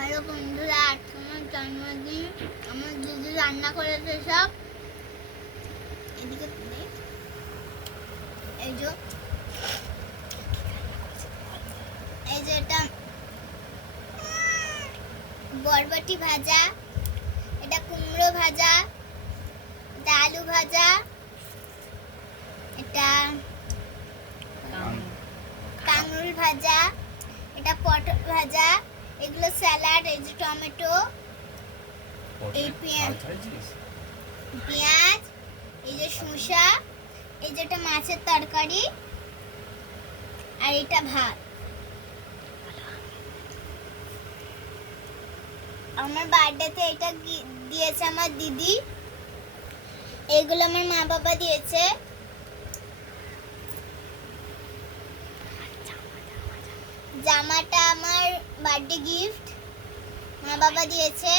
Hello বন্ধুরা, আজকে আমার জন্মদিন। আমার দিদি রান্না করেছে সব। এদিকে এই যে এটা বরবটি ভাজা, এটা কুমড়ো ভাজা, এটা আলু ভাজা, এটা কাঁকরোল ভাজা, এটা পটল ভাজা, এগুলো স্যালাড, এই যে টমেটো, এই পেঁয়াজ, এই যে শসা, এই যেটা মাছের তরকারি, আর এটা ভাত। আমার বার্থডেতে এটা দিয়েছে আমার দিদি। এগুলো আমার মা বাবা দিয়েছে। জামাটা আমার বার্থডে গিফট মা বাবা দিয়েছে।